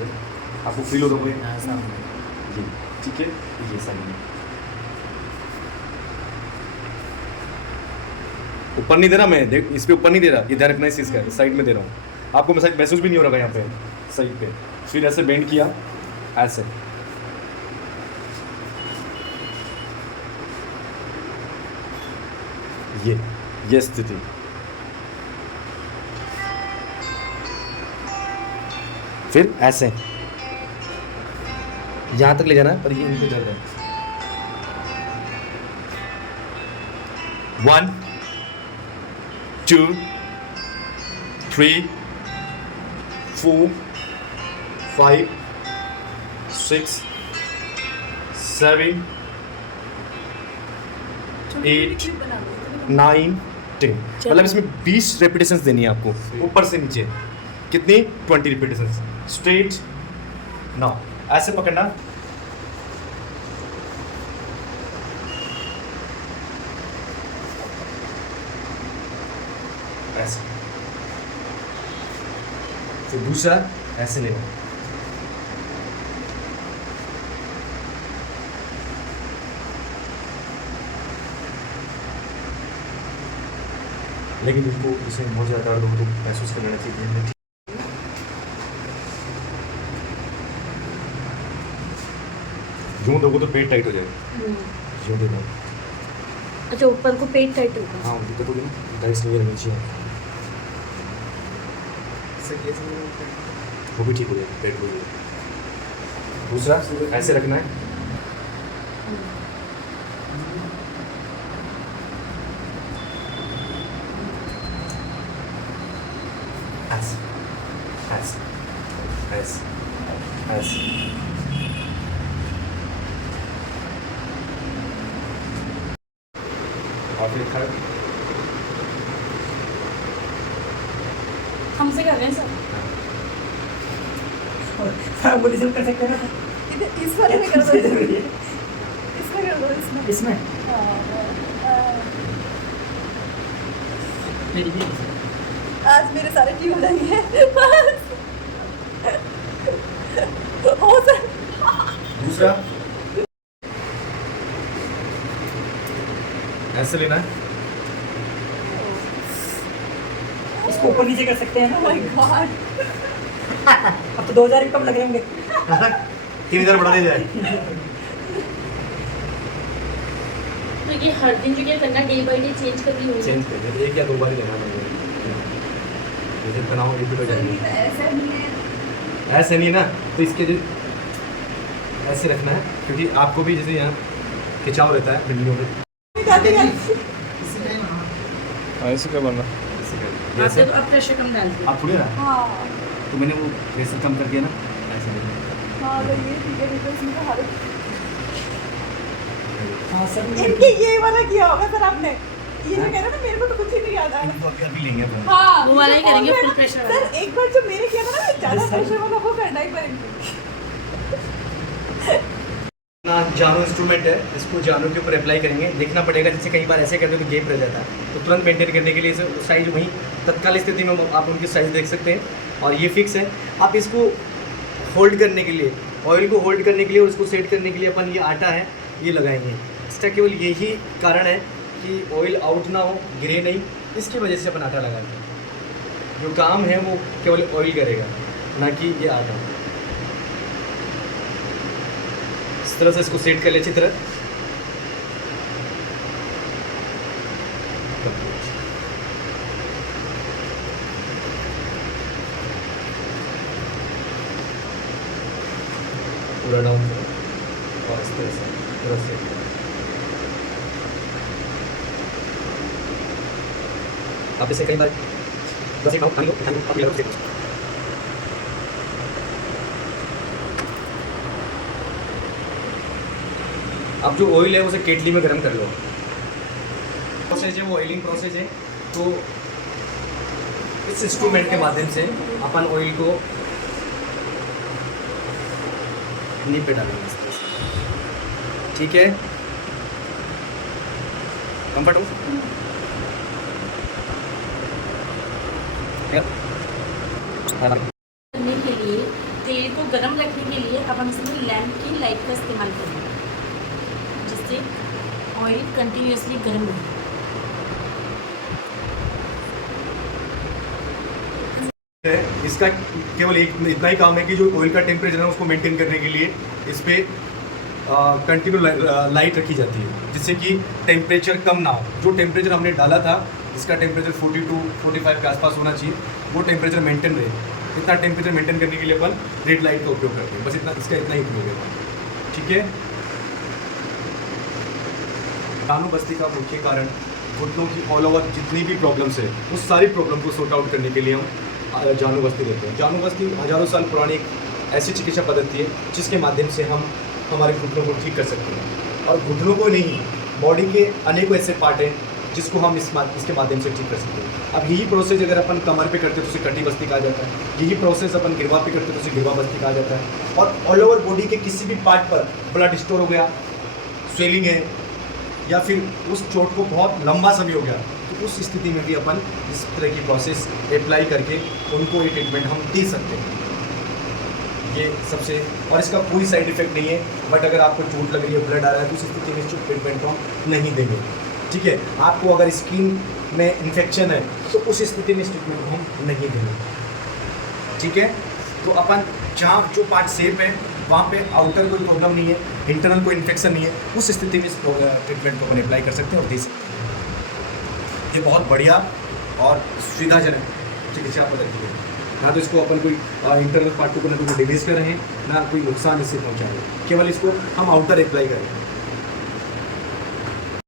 आपको फील हो रहा है हाँ, सामने। जी, ठीक है, ये सामने ऊपर नहीं दे रहा मैं, देख इस पे ऊपर नहीं दे रहा, ये ध्यान रखना इस चीज़ का, साइड में दे रहा हूँ आपको, मैं शायद महसूस भी नहीं हो रहा यहाँ पे साइड पे। फिर ऐसे बेंड किया, ऐसे ये स्थिति, फिर ऐसे यहाँ तक ले जाना है, पर ये इनको जल रहा है। 1 2 3 4 5 6 7 8 9 10, मतलब इसमें 20 रेपिटेशंस देनी है आपको ऊपर से नीचे। कितनी? 20 रेपिटेशंस स्ट्रेट। नाउ ऐसे पकड़ना, ऐसे, फिर दूसरा ऐसे लेना, लेकिन उनको इसे बहुत ज़्यादा दर्द हो तो महसूस कर लेना चाहिए। यूँ दोगे तो पेट टाइट हो जाएगा, यूँ देना। अच्छा, ऊपर को पेट टाइट होगा। हाँ, दिक्कत होगी ना, टाइट्स नहीं रहनी चाहिए, वो भी ठीक हो जाएगा, पेट हो जाएगा। दूसरा ऐसे रखना है, ऐसे ऐसे ऐसे ऐसे, और फिर खड़े, हमसे कर रहे हैं सर। फैबुलिज्म कर सकते हैं ना, इस वाले में कर दो, जरूरी है इसमें कर दो, इसमें। इसमें। आज मेरे सारे ट्यूब जाएंगे। हो सर। दूसरा ऐसे लेना है, इसको ऊपर नीचे कर सकते हैं ना। माय गॉड, अब तो 2000 भी कम लग रहे होंगे। 3000 बढ़ा दिया जाए। तो ये हर दिन जो क्या करना, डे बाय डे चेंज करनी होगी। चेंज कर दे, एक या दो बार ही लेना है, जैसे बनाओ रिपीट हो जाएगी। ऐसा नहीं है, ऐसे नहीं ना, तो इसके जो ऐसे रखना है, क्योंकि आपको भी जैसे यहाँ खिंचाव रहता है बिल्लियों में, ऐसे क्या बनना? जैसे अब प्रेशर कम डाल दिया। आप थोड़ी ना, हाँ तो मैंने वो प्रेशर कम कर दिया ना, ऐसे हाँ, तो ये ठीक है, बिकॉज़ इनका हालत, हाँ सर, इनके ये वाला किया होगा सर आपने, ये जो कह रहे हैं ना, मेरे को तो कुछ ही नहीं याद आ रहा। अभी लेंगे अपन। हाँ, वो वाला ही करेंगे, और full मैं- pressure सर वाला। एक बार जो मेरे किया था ना, ज़्यादा प्रेशर वाला, वो करना ही पड़ेगा। ना जानू इंस्ट्रूमेंट है, इसको जानू के ऊपर अप्लाई करेंगे, देखना पड़ेगा, जैसे कई बार ऐसे करते हो तो गैप रह जाता है, तो तुरंत मेंटेन करने के लिए इसे साइज वहीं तत्काल स्थिति में आप उनकी साइज देख सकते हैं, और ये फिक्स है। आप इसको होल्ड करने के लिए, ऑयल को होल्ड करने के लिए और उसको सेट करने के लिए अपन ये आटा है ये लगाएंगे। इसका केवल यही कारण है कि ऑयल आउट ना हो, गिरे नहीं, इसकी वजह से अपन आटा लगाते हैं। जो काम है वो केवल ऑयल करेगा, ना कि ये आटा। इस तरह से इसको सेट कर ले अच्छी तरह। पूरा डाउन करो और इस तरह से आप इसे कई बार बस एक पानी लो, आप ये लो, अब जो ऑयल है उसे केटली में गर्म कर लो। प्रोसेस है वो ऑयलिंग प्रोसेस है, तो इस इंस्ट्रूमेंट के माध्यम से अपन ऑयल को नींव पे डालेंगे इस तरह से। ठीक है, कंफर्ट हो करने के लिए तेल को गर्म रखने के लिए अब हम इसमें लैम्प की लाइट का इस्तेमाल करेंगे, जिससे ऑयल कंटिन्यूसली गर्म रहे। इसका केवल एक इतना ही काम है कि जो ऑयल का टेम्परेचर है उसको मेंटेन करने के लिए इस पर कंटिन्यू लाइट रखी जाती है, जिससे कि टेम्परेचर कम ना हो। जो टेम्परेचर हमने डाला था, इसका टेम्परेचर 42-45 के आसपास होना चाहिए, वो टेम्परेचर मेंटेन रहे। इतना टेम्परेचर मेंटेन करने के लिए अपन रेड लाइट का उपयोग करते हैं। बस इतना, इसका इतना ही उपयोग है। ठीक है। जानू बस्ती का मुख्य कारण घुटनों की ऑल ओवर जितनी भी प्रॉब्लम्स है, उस सारी प्रॉब्लम को सॉर्ट आउट करने के लिए हम जानू बस्ती देते हैं। जानू बस्ती हज़ारों साल पुरानी एक ऐसी चिकित्सा पद्धति है जिसके माध्यम से हम हमारे घुटनों को ठीक कर सकते हैं। और घुटनों को नहीं, बॉडी के अनेकों ऐसे पार्ट हैं जिसको हम इसके माध्यम से ठीक कर सकते हैं। अब यही प्रोसेस अगर अपन कमर पे करते तो उसे कटी बस्ती कहा जाता है। यही प्रोसेस अपन गिरवा पे करते तो उसे गिरवा बस्ती कहा जाता है। और ऑल ओवर बॉडी के किसी भी पार्ट पर ब्लड स्टोर हो गया, स्वेलिंग है, या फिर उस चोट को बहुत लंबा समय हो गया, तो उस स्थिति में भी अपन इस तरह की प्रोसेस अप्लाई करके उनको ये ट्रीटमेंट हम दे सकते हैं। ये सबसे, और इसका कोई साइड इफेक्ट नहीं है। बट अगर आपको चोट लग रही है, ब्लड आ रहा है, तो उस स्थिति में इस ट्रीटमेंट को हम नहीं देंगे। ठीक है। आपको अगर स्किन में इन्फेक्शन है तो उस स्थिति में इस ट्रीटमेंट को हम नहीं देंगे। ठीक है। तो अपन जहाँ जो पार्ट सेफ है वहाँ पे आउटर कोई प्रॉब्लम नहीं है, इंटरनल कोई इन्फेक्शन नहीं है, उस स्थिति में इस ट्रीटमेंट को अपन अप्लाई कर सकते हैं और दे सकते हैं। ये बहुत बढ़िया और सुविधाजनक चिकित्सा पद्धति है। ना तो इसको अपन कोई इंटरनल पार्ट को ना तो डैमेज कर रहे हैं, ना कोई नुकसान इससे पहुँचा रहे हैं। केवल इसको हम आउटर अप्लाई करें।